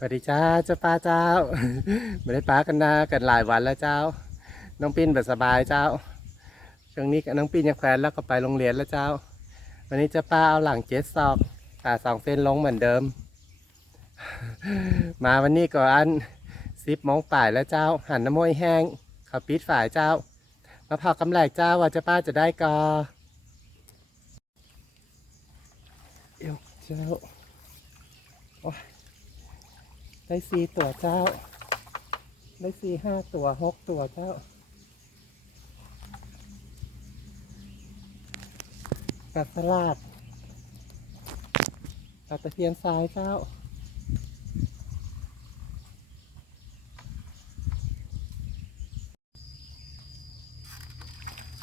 สวัสดีจ้าเจ้าป้าเจ้าไม่ได้ป้ากันนากันหลายวันแล้วเจ้า น้องปิ้นแบบสบายเจ้าช่วงนี้น้องปิ้นยังแควนแล้วก็ไปโรงเรียนแล้วเจ้า วันนี้เจ้าป้าเอาหลังเจ็ดซอกขาสองเส้นลงเหมือนเดิม มาวันนี้ก็อันซิปมองป่ายแล้วเจ้า หันน้ำมวยแห้งข้าปิดฝ่ายเจ้ามาเผากำแหลกเจ้าว่าเจ้าป้าจะได้กอเอวเจ้า ได้สี่ตัวเจ้า ได้สี่ห้าตัวหกตัวเจ้ากัดสลัดกัดตะเพียนซ้ายเจ้า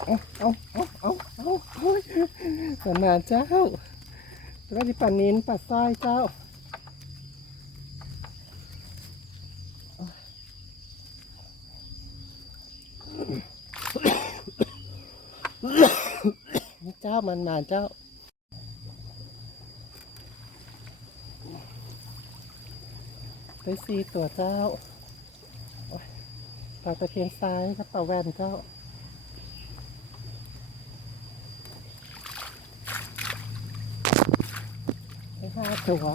เอาเอาเอาเอาเอาสนานเจ้าแล้วที่ปันนินปัดซ้ายเจ้า เจ้ามันมาเจ้า ได้สีตัวเจ้าโอ๊ยปลาตะเพียนซ้ายกับปลาแว่นเจ้าได้ห้าตัว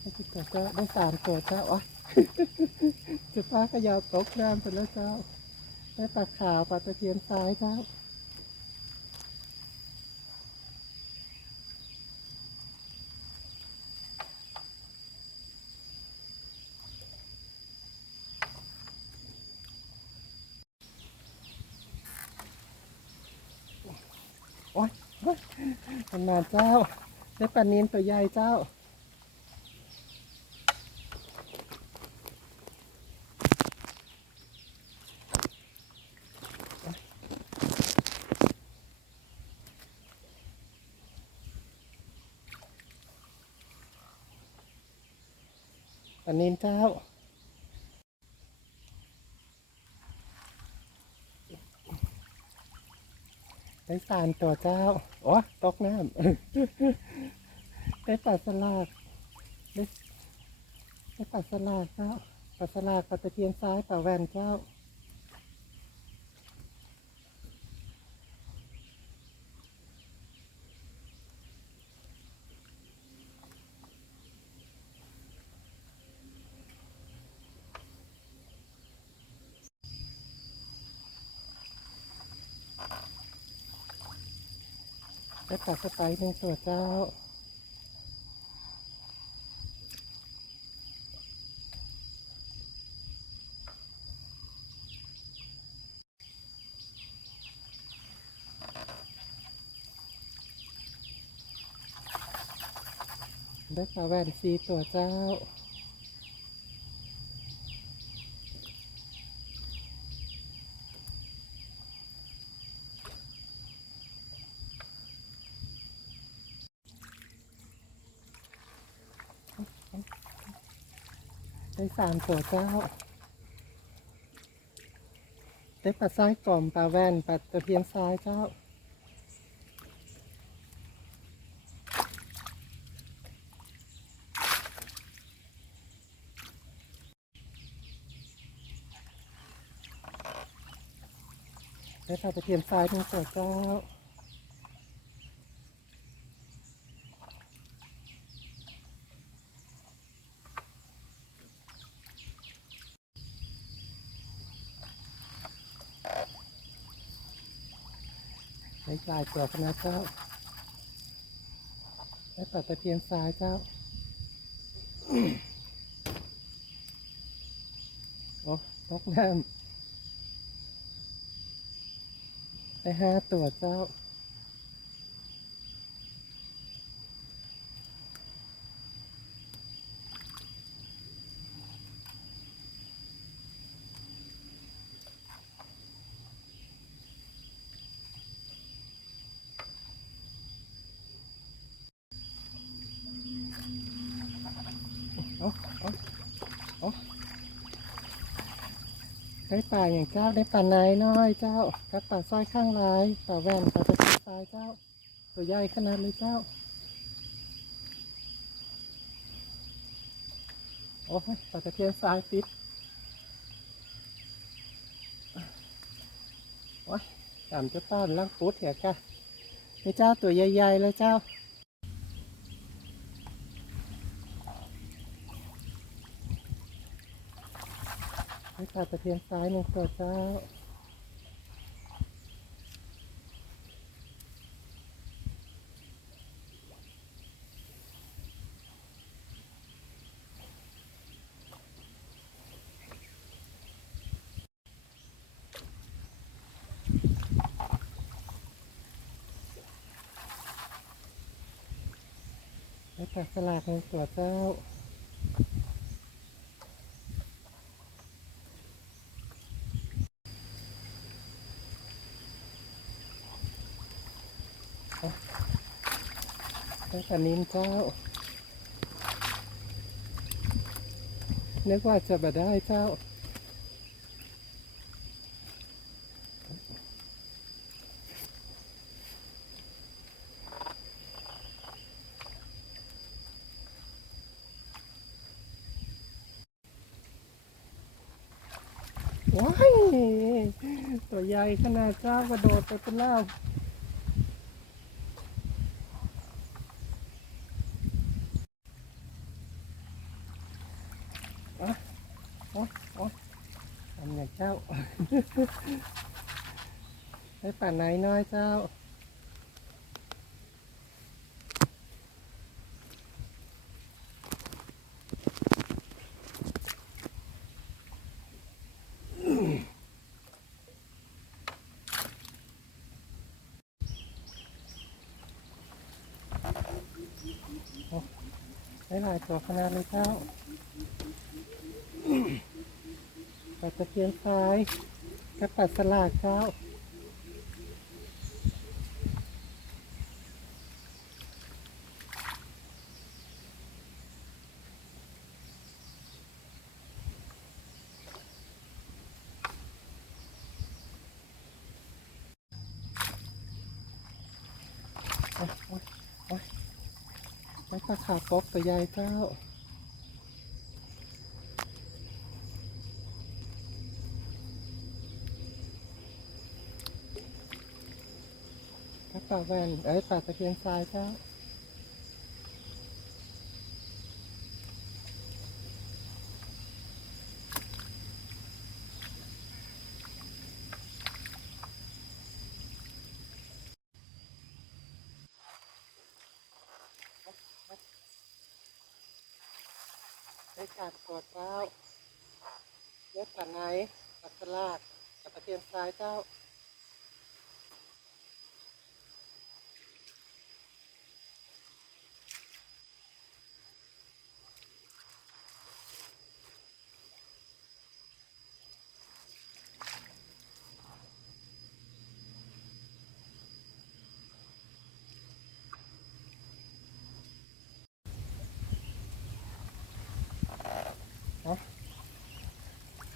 ได้กี่ตัวเจ้าได้สามตัวเจ้าอ๋อจุดฟ้าก็ยาวตกน้ำไปแล้วเจ้า ได้ปลาขาวปลาตะเพียนซ้ายเจ้าโอ๊ยโอ๊ยมันมาเจ้า ได้ปลานินตัวใหญ่เจ้า อันนี้เจ้าได้สามตัวเจ้าโอ้ตกน้ำ ได้ปลาสลากได้ได้ปลาสลากเจ้า ปลาสลากปลาตะเพียนซ้ายปลาแวนเจ้า ได้ปลาสไปร์หนึ่งตัวเจ้า ได้ปลาแว่นสีตัวเจ้าามตัวเจ้า ได้ปลาซ้ายกล่อมปลาแว่นปลาตะเพียนซ้ายเจ้า ได้ปลาตะเพียนซ้ายหนึ่งตัวเจ้า ได้ลายตัวคณะเจ้าได้ปัดตะเพียนซ้ายเจ้า โอ้ตกน้ำไปห้าตัวเจ้า ได้ป่าอย่างเจ้าได้ป่าไหนน้อยเจ้ากับป่าซอยข้างลายป่าแวนป่าตะเคียนทรายเจ้า ตัวใหญ่ขนาดเลยเจ้า โอ้ยป่าตะเคียนทรายปิดโอ้ยจำเจ้าป้านล่างปุ๊ดเหรอค่ะนี่เจ้าตัวใหญ่ๆเลยเจ้า ปลาตะเพียนซ้ายหนึ่งตัวเจ้าให้ปลาสลากหนึ่งตัวเจ้า ปลานินเจ้า นึกว่าจะมาได้เจ้า ว้าย ตัวใหญ่ขนาดเจ้ากระโดดไปเป็นเล่า โอ๊ย โอ๊ยทำอย่างเจ้า ให้ป่านไหนน้อยเจ้าได้หลายตัวขนาดเลยเจ้า ปัด ตะเพียนซ้ายกับปัดสลากเจ้าไปลาขาบป๊อกตัวใหญ่เจ้า ป่าแวนเอ้ยป่าตะเคียนทรายเจ้าได้ขาดตัวเจ้าเลือดป่าไหนปัสสลากกับตะเคียนทรายเจ้า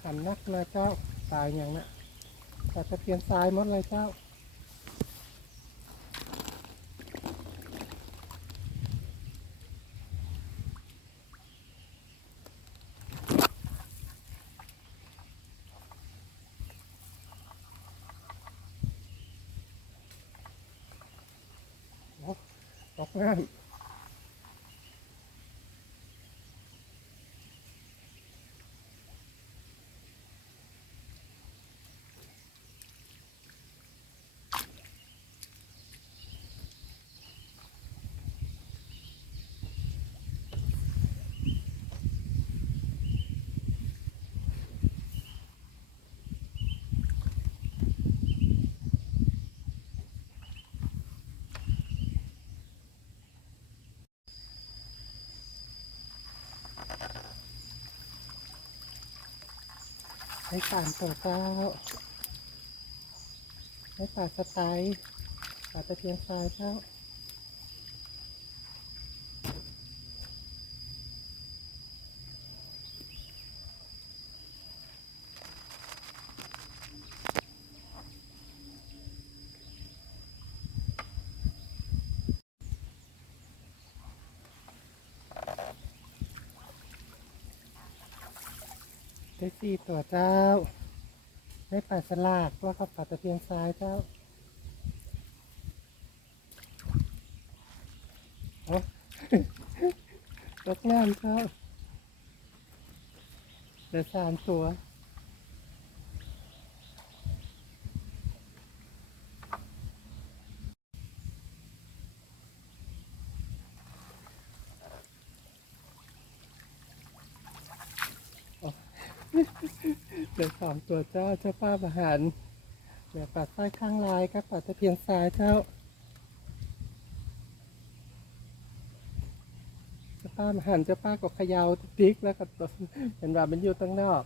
สำนักนะเจ้าตายอย่างนะแต่ตะเพียนตายหมดเลยเจ้า โอ้ตกน้ำ ให้ป่านต่อเจ้าให้ป่าสไตล์ป่าตะเพียนทรายเจ้า ได้สี่ตัวเจ้า ได้ปลาสลากแล้วก็ปลาตะเพียนซ้ายเจ้าเอาตกน้ำเจ้าเหลือสามตัว เหลือสองตัวเจ้าเจ้าป้าประหารเหลือปลาสร้ข้างลายกับปลาตะเพียนทรายเจ้าเจ้าป้าประหารเจ้าป้าก็เขยาวติ๊กแล้วก็เห็นว่ามันอยู่ตั้งนอก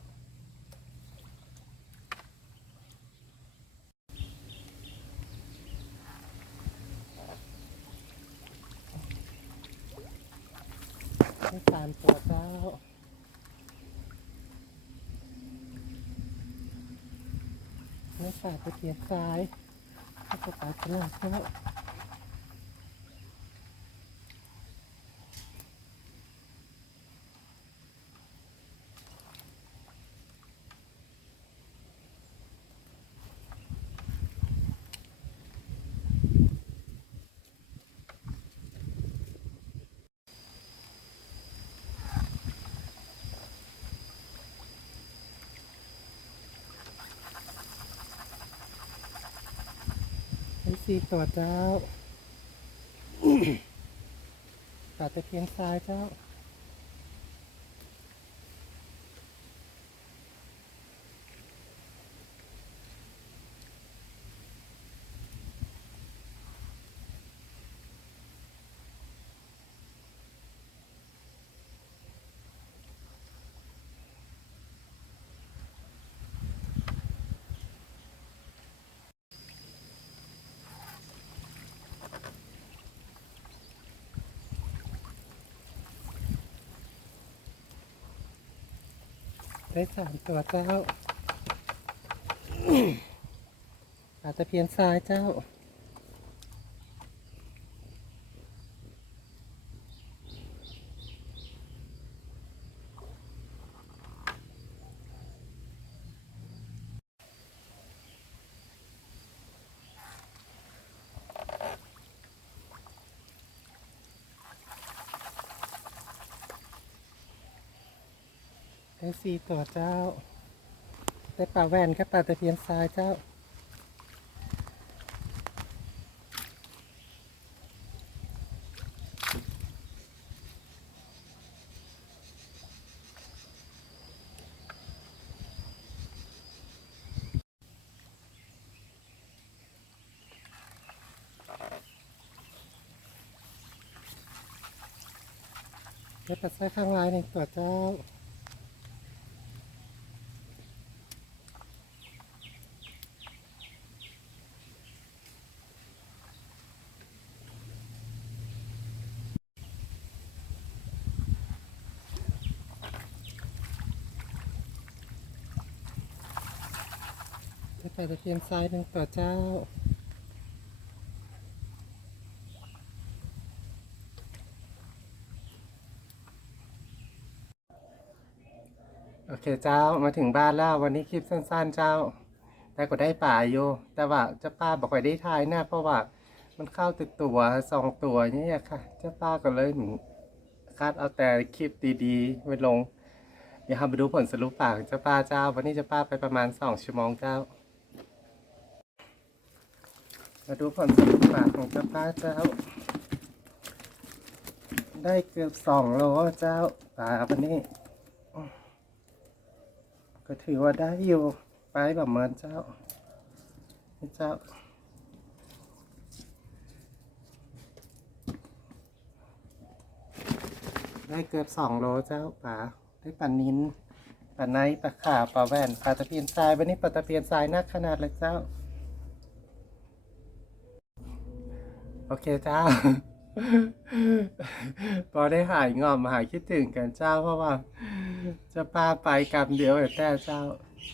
ได้สามตัวเจ้า เนื้อปลาตะเกียบซ้ายแล้วก็ปลาดนี้ อ้สี่ต่อเจ้าป่าตะเพียนซ้ายเจ้า ได้สามตัวเจ้า อาจจะเพียนซ้ายเจ้า ตีตัวเจ้า ได้ปลาแว่นกับปลาตะเพียนทรายเจ้า ได้ปลาสร้อยข้างลายหนึ่งตัวเจ้า ได้ปลาตะเพียนทรายหนึ่งตัวเจ้า โอเคเจ้ามาถึงบ้านแล้ววันนี้คลิปสั้นๆเจ้า แต่ก็ได้ป่าอยู่แต่ว่าเจ้าป้าบอกว่าได้ทายหน้าเพราะว่ามันเข้าติดตัวสองตัวเนี่ยค่ะ เจ้าป้าก็เลยคาดเอาแต่คลิปดีๆไว้ลงเดี๋ยวเรามาดูผลสรุปปากของเจ้าป้าเจ้า วันนี้เจ้าป้าไปประมาณสองชั่วโมงเจ้า มาดูผลสรุปปากของเจ้าป้าเจ้า ได้เกือบสองโลเจ้าปลาวันนี้ ก็ถือว่าได้อยู่ไปแบบเหมือนเจ้าเจ้าได้เกือบสองโลเจ้าป่าได้ปลานินปลาไนปลาขาปลาแว่นปลาตะเพียนทรายวันนี้ปลาตะเพียนทรายนักขนาดเลยเจ้า โอเคเจ้า พอได้หายงอมหายคิดถึงกันเจ้าเพราะว่า จะพาไปกัรเดี๋ยวแต่เจ้า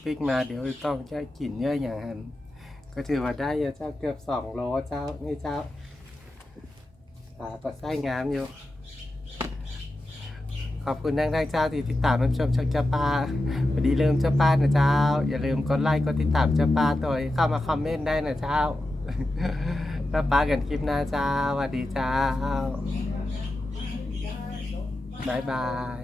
ปิกมาเดี๋ยวต้องแค่กลิ่นเยอะอย่างนั้นก็ถือว่าได้เจ้าเกือบสองโลเจ้านี่เจ้าตาก็ไส้งามอยู่ ขอบคุณทั้งทางเจ้าที่ติดตามรับชมช่อจ้าป้าวันนี้เริ่มเจ้าป้านะเจ้า อย่าลืมกดไลค์กดติดตามเจ้าป้าตัวเข้ามาคอมเมนต์ได้นะเจ้า แล้วป้ากันคลิปหน้าจ้าสวัสดีจ้าบายบาย